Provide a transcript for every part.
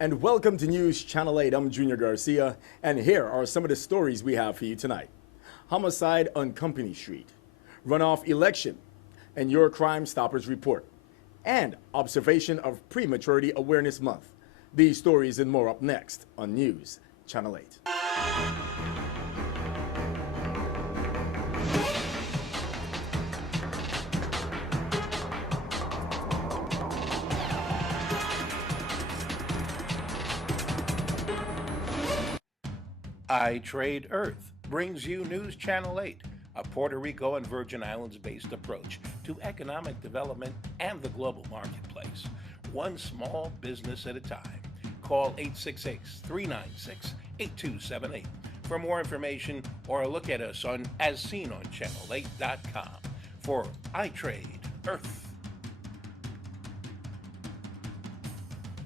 And welcome to News Channel 8. I'm Junior Garcia, and here are some of the stories we have for you tonight. Homicide on Company Street, runoff election, and your Crime Stoppers report, and observation of Prematurity Awareness Month. These stories and more up next on News Channel 8. I Trade Earth brings you News Channel 8, a Puerto Rico and Virgin Islands-based approach to economic development and the global marketplace, one small business at a time. Call 866-396-8278 for more information or a look at us on AsSeenOnChannel8.com for I Trade Earth.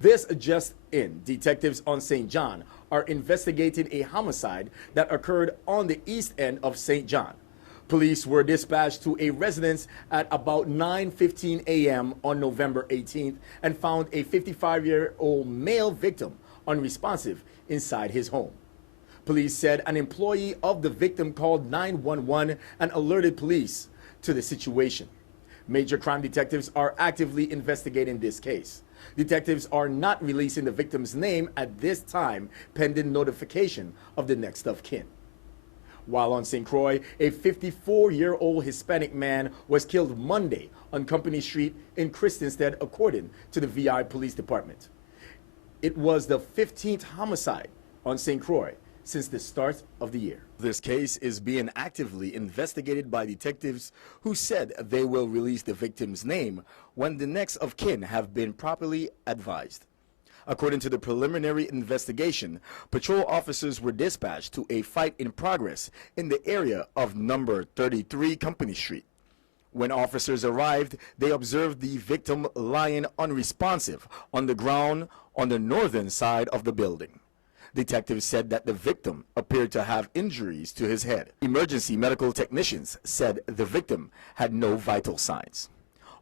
This just in, detectives on St. John are investigating a homicide that occurred on the east end of St. John. Police were dispatched to a residence at about 9:15 a.m. on November 18th and found a 55-year-old male victim unresponsive inside his home. Police said an employee of the victim called 911 and alerted police to the situation. Major crime detectives are actively investigating this case. Detectives are not releasing the victim's name at this time, pending notification of the next of kin. While on St. Croix, a 54-year-old Hispanic man was killed Monday on Company Street in Christiansted, according to the VI Police Department. It was the 15th homicide on St. Croix since the start of the year. This case is being actively investigated by detectives who said they will release the victim's name when the next of kin have been properly advised. According to the preliminary investigation, patrol officers were dispatched to a fight in progress in the area of number 33 Company Street. When officers arrived, they observed the victim lying unresponsive on the ground on the northern side of the building. Detectives said that the victim appeared to have injuries to his head. Emergency medical technicians said the victim had no vital signs.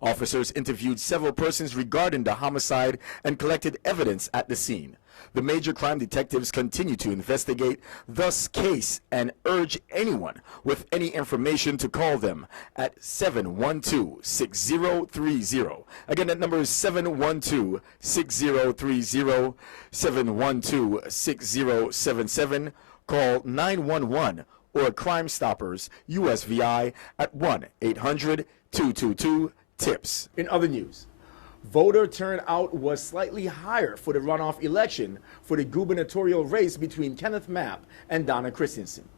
Officers interviewed several persons regarding the homicide and collected evidence at the scene. The major crime detectives continue to investigate this case and urge anyone with any information to call them at 712-6030. Again, that number is 712-6030, 712-6077. Call 911 or Crime Stoppers USVI at 1-800-222-TIPS. In other news, voter turnout was slightly higher for the runoff election for the gubernatorial race between Kenneth Mapp and Donna Christensen.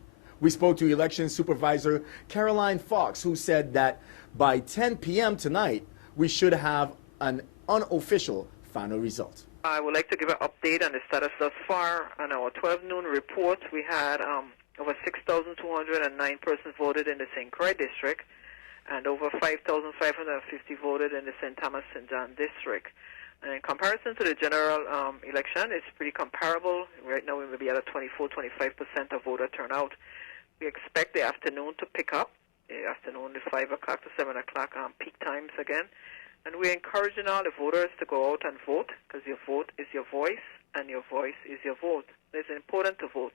We spoke to election supervisor Caroline Fox, who said that by 10 p.m. tonight, we should have an unofficial final result. I would like to give an update on the status thus far. On our 12 noon report, we had over 6,209 persons voted in the St. Croix district, and over 5,550 voted in the St. Thomas St. John district. And in comparison to the general election, it's pretty comparable. Right now we may be at a 24-25% of voter turnout. We expect the afternoon to pick up, the afternoon, the 5 o'clock to 7 o'clock peak times again. And we're encouraging all the voters to go out and vote, because your vote is your voice, and your voice is your vote. It's important to vote.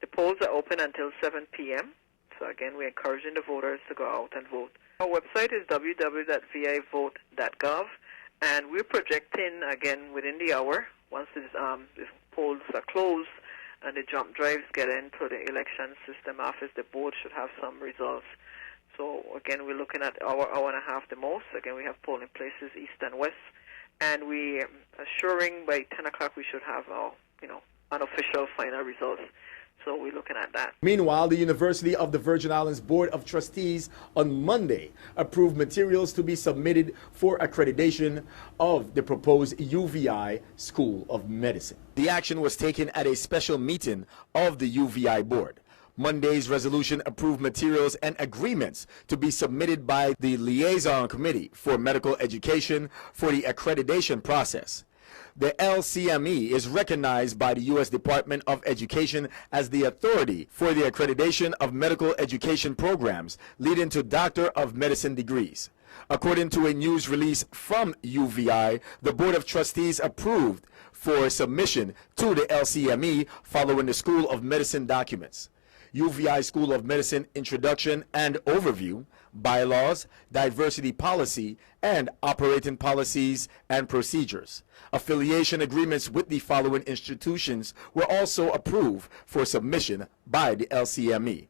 The polls are open until 7 p.m., so again, we're encouraging the voters to go out and vote. Our website is www.vivote.gov, and we're projecting, again, within the hour, once the polls are closed and the jump drives get into the election system office, the board should have some results. So, again, we're looking at hour and a half the most. Again, we have polling places east and west, and we're assuring by 10 o'clock we should have our, unofficial final results. So we're looking at that. Meanwhile, the University of the Virgin Islands Board of Trustees on Monday approved materials to be submitted for accreditation of the proposed UVI School of Medicine. The action was taken at a special meeting of the UVI board. Monday's resolution approved materials and agreements to be submitted by the Liaison Committee for Medical Education for the accreditation process. The LCME is recognized by the U.S. Department of Education as the authority for the accreditation of medical education programs leading to Doctor of Medicine degrees. According to a news release from UVI, the Board of Trustees approved for submission to the LCME following the School of Medicine documents. UVI School of Medicine Introduction and Overview, Bylaws, Diversity Policy, and Operating Policies and Procedures. Affiliation agreements with the following institutions were also approved for submission by the LCME.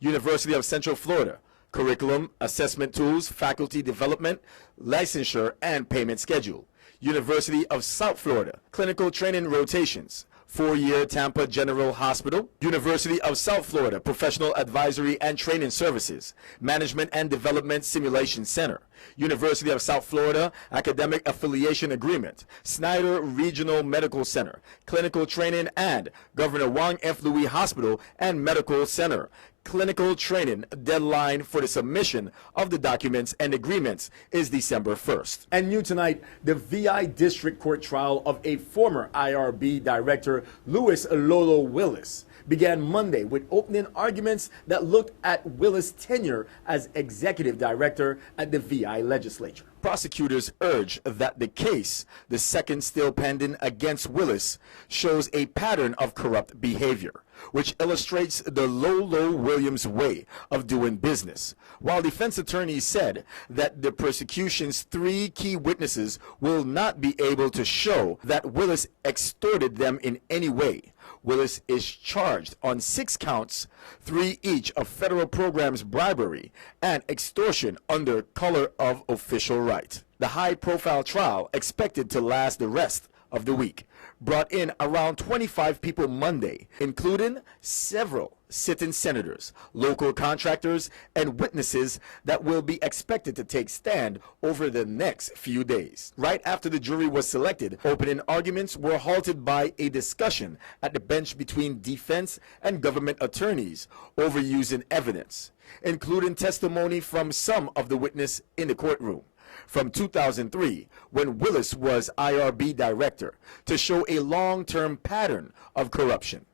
University of Central Florida, Curriculum, Assessment Tools, Faculty Development, Licensure, and Payment Schedule. University of South Florida, Clinical Training Rotations. 4-year Tampa General Hospital, University of South Florida Professional Advisory and Training Services, Management and Development Simulation Center, University of South Florida Academic Affiliation Agreement, Snyder Regional Medical Center, Clinical Training and Governor Wang F. Louis Hospital and Medical Center. Clinical training deadline for the submission of the documents and agreements is December 1st. And new tonight, the VI District Court trial of a former IRB director, Louis Lolo Willis, began Monday with opening arguments that looked at Willis' tenure as executive director at the VI legislature. Prosecutors urge that the case, the second still pending against Willis, shows a pattern of corrupt behavior, which illustrates the Lolo Williams way of doing business, while defense attorneys said that the prosecution's 3 key witnesses will not be able to show that Willis extorted them in any way. Willis is charged on 6 counts, 3 each of federal programs bribery and extortion under color of official right. The high-profile trial, expected to last the rest of the week, brought in around 25 people Monday, including several sitting senators, local contractors, and witnesses that will be expected to take stand over the next few days. Right after the jury was selected, opening arguments were halted by a discussion at the bench between defense and government attorneys over using evidence, including testimony from some of the witnesses in the courtroom from 2003, when Willis was IRB director, to show a long-term pattern of corruption.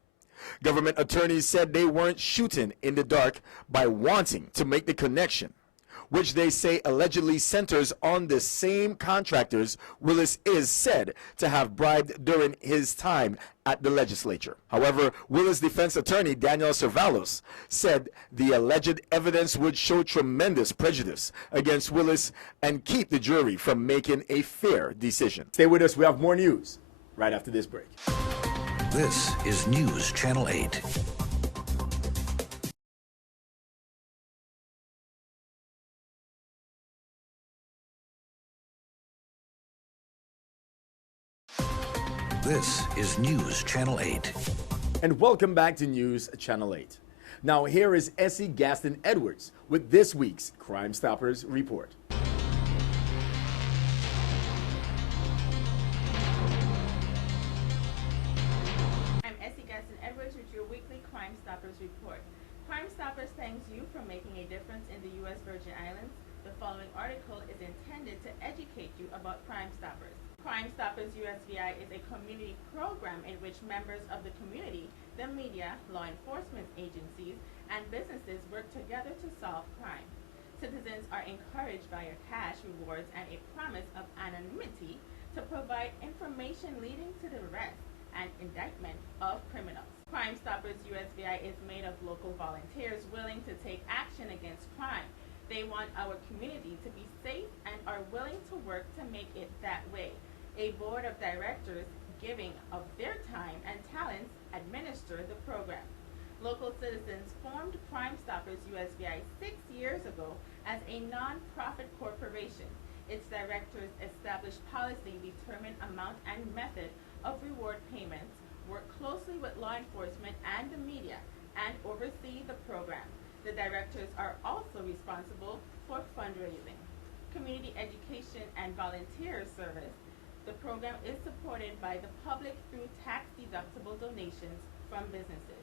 Government attorneys said they weren't shooting in the dark by wanting to make the connection, which they say allegedly centers on the same contractors Willis is said to have bribed during his time at the legislature. However, Willis' defense attorney Daniel Cervalos said the alleged evidence would show tremendous prejudice against Willis and keep the jury from making a fair decision. Stay with us. We have more news right after this break. This is News Channel 8. This is News Channel 8. And welcome back to News Channel 8. Now here is Essie Gaston Edwards with this week's Crime Stoppers report. I'm Essie Gaston Edwards with your weekly Crime Stoppers report. Crime Stoppers thanks you for making a difference in the U.S. Virgin Islands. The following article is intended to educate you about Crime Stoppers. Crime Stoppers USVI is a community program in which members of the community, the media, law enforcement agencies, and businesses work together to solve crime. Citizens are encouraged via cash rewards and a promise of anonymity to provide information leading to the arrest and indictment of criminals. Crime Stoppers USVI is made of local volunteers willing to take action against crime. They want our community to be safe and are willing to work to make it that way. A board of directors giving of their time and talents administer the program. Local citizens formed Crime Stoppers USVI 6 years ago as a non-profit corporation. Its directors establish policy, determine amount and method of reward payments, work closely with law enforcement and the media, and oversee the program. The directors are also responsible for fundraising, community education, and volunteer service. The program is supported by the public through tax-deductible donations from businesses,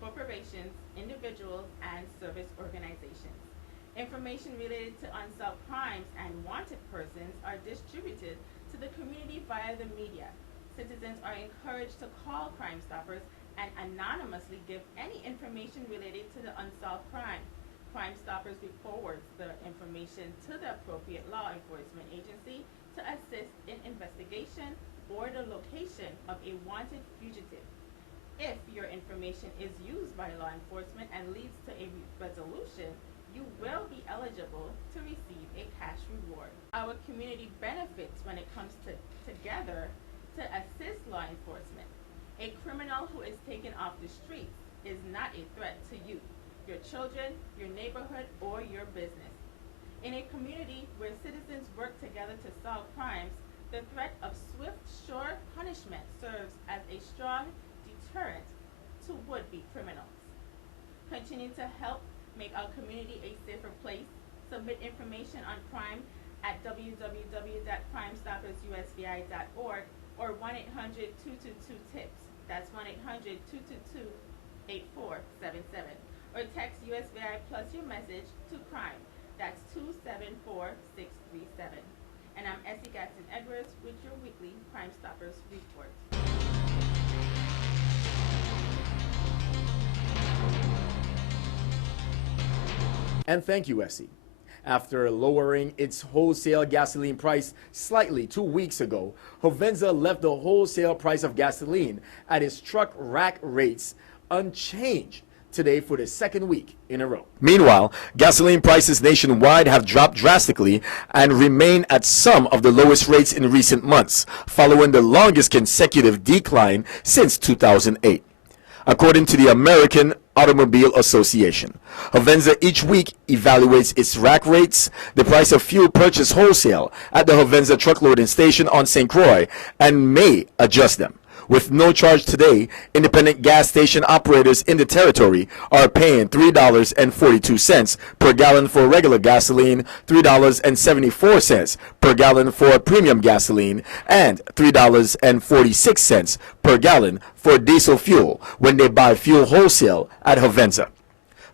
corporations, individuals, and service organizations. Information related to unsolved crimes and wanted persons are distributed to the community via the media. Citizens are encouraged to call Crime Stoppers and anonymously give any information related to the unsolved crime. Crime Stoppers forwards the information to the appropriate law enforcement agency to to assist in investigation or the location of a wanted fugitive. If your information is used by law enforcement and leads to a resolution, you will be eligible to receive a cash reward. Our community benefits when it comes together to assist law enforcement. A criminal who is taken off the streets is not a threat to you, your children, your neighborhood, or your business. In a community where citizens work together to solve crimes, the threat of swift, sure punishment serves as a strong deterrent to would-be criminals. Continue to help make our community a safer place. Submit information on crime at www.crimestoppersusvi.org or 1-800-222-TIPS. That's 1-800-222-8477. Or text USVI plus your message to crime. That's 274637. And I'm Essie Gaston Edwards with your weekly Crime Stoppers report. And thank you, Essie. After lowering its wholesale gasoline price slightly 2 weeks ago, Hovenza left the wholesale price of gasoline at its truck rack rates unchanged today for the second week in a row. Meanwhile, gasoline prices nationwide have dropped drastically and remain at some of the lowest rates in recent months, following the longest consecutive decline since 2008. According to the American Automobile Association, Hovenza each week evaluates its rack rates, the price of fuel purchased wholesale at the Hovenza truck loading station on St. Croix, and may adjust them. With no charge today, independent gas station operators in the territory are paying $3.42 per gallon for regular gasoline, $3.74 per gallon for premium gasoline, and $3.46 per gallon for diesel fuel when they buy fuel wholesale at Hovenza.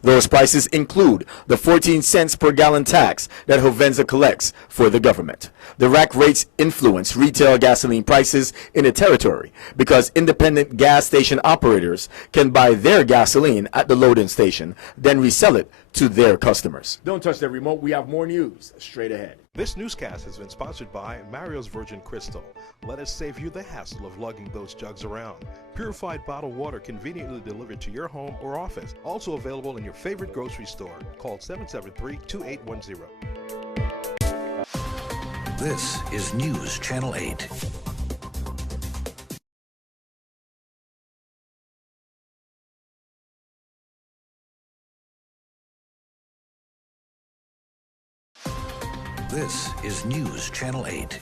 Those prices include the 14 cents per gallon tax that Hovenza collects for the government. The rack rates influence retail gasoline prices in the territory because independent gas station operators can buy their gasoline at the loading station, then resell it to their customers. Don't touch the remote. We have more news straight ahead. This newscast has been sponsored by Mario's Virgin Crystal. Let us save you the hassle of lugging those jugs around. Purified bottled water conveniently delivered to your home or office. Also available in your favorite grocery store. Call 773-2810. This is News Channel 8. This is News Channel 8.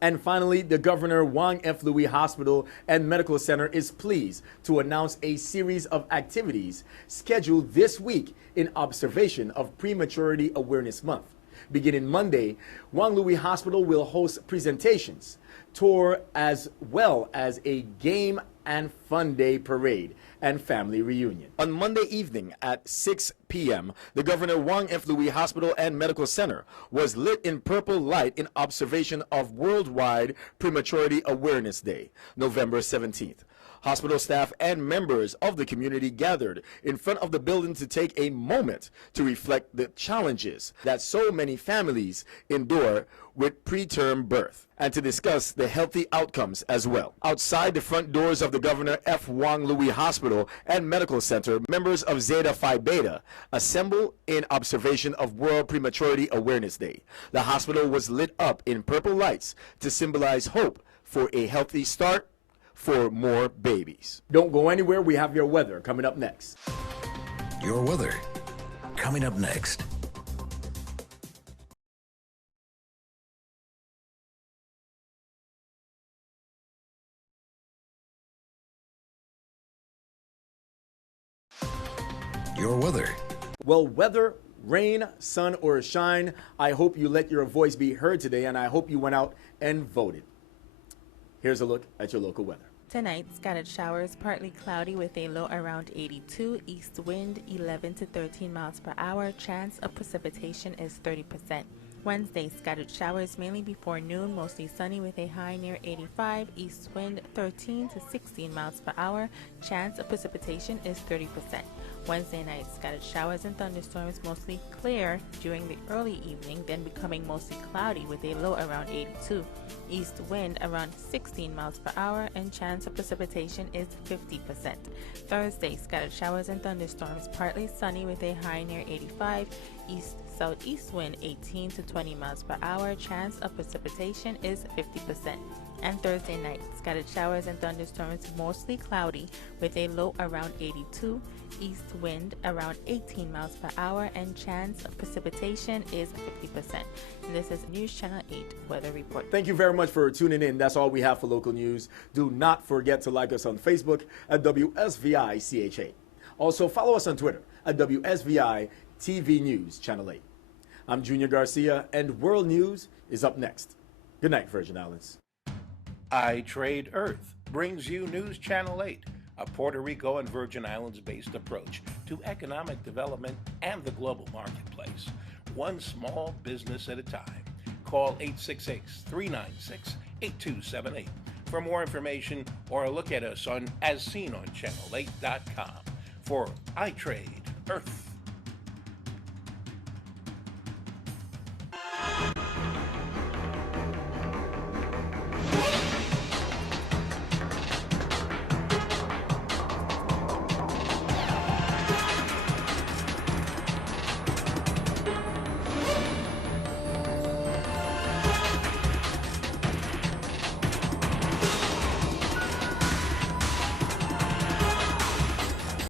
And finally, the Governor Wang F. Louis Hospital and Medical Center is pleased to announce a series of activities scheduled this week in observation of Prematurity Awareness Month. Beginning Monday, Wang Louis Hospital will host presentations, tour, as well as a game and fun day parade and family reunion. On Monday evening at 6 p.m., the Governor Wang F. Louis Hospital and Medical Center was lit in purple light in observation of Worldwide Prematurity Awareness Day, November 17th. Hospital staff and members of the community gathered in front of the building to take a moment to reflect the challenges that so many families endure with preterm birth and to discuss the healthy outcomes as well. Outside the front doors of the Governor F. Wang Louis Hospital and Medical Center, members of Zeta Phi Beta assembled in observation of World Prematurity Awareness Day. The hospital was lit up in purple lights to symbolize hope for a healthy start for more babies. Don't go anywhere. We have your weather coming up next. Your weather coming up next. Your weather. Well, weather, rain, sun, or shine, I hope you let your voice be heard today, and I hope you went out and voted. Here's a look at your local weather. Tonight, scattered showers, partly cloudy with a low around 82, east wind 11 to 13 miles per hour, chance of precipitation is 30%. Wednesday, scattered showers mainly before noon, mostly sunny with a high near 85, east wind 13 to 16 miles per hour, chance of precipitation is 30%. Wednesday night, scattered showers and thunderstorms, mostly clear during the early evening, then becoming mostly cloudy with a low around 82. East wind around 16 miles per hour, and chance of precipitation is 50%. Thursday, scattered showers and thunderstorms, partly sunny with a high near 85. East-southeast wind 18 to 20 miles per hour, chance of precipitation is 50%. And Thursday night, scattered showers and thunderstorms, mostly cloudy with a low around 82, east wind around 18 miles per hour, and chance of precipitation is 50%. And this is News Channel 8 Weather Report. Thank you very much for tuning in. That's all we have for local news. Do not forget to like us on Facebook at WSVI-CHA. Also, follow us on Twitter at WSVI-TV News Channel 8. I'm Junior Garcia, and World News is up next. Good night, Virgin Islands. I Trade Earth brings you News Channel 8, a Puerto Rico and Virgin Islands-based approach to economic development and the global marketplace, one small business at a time. Call 866-396-8278 for more information or look at us on as seen on channel8.com for I Trade Earth.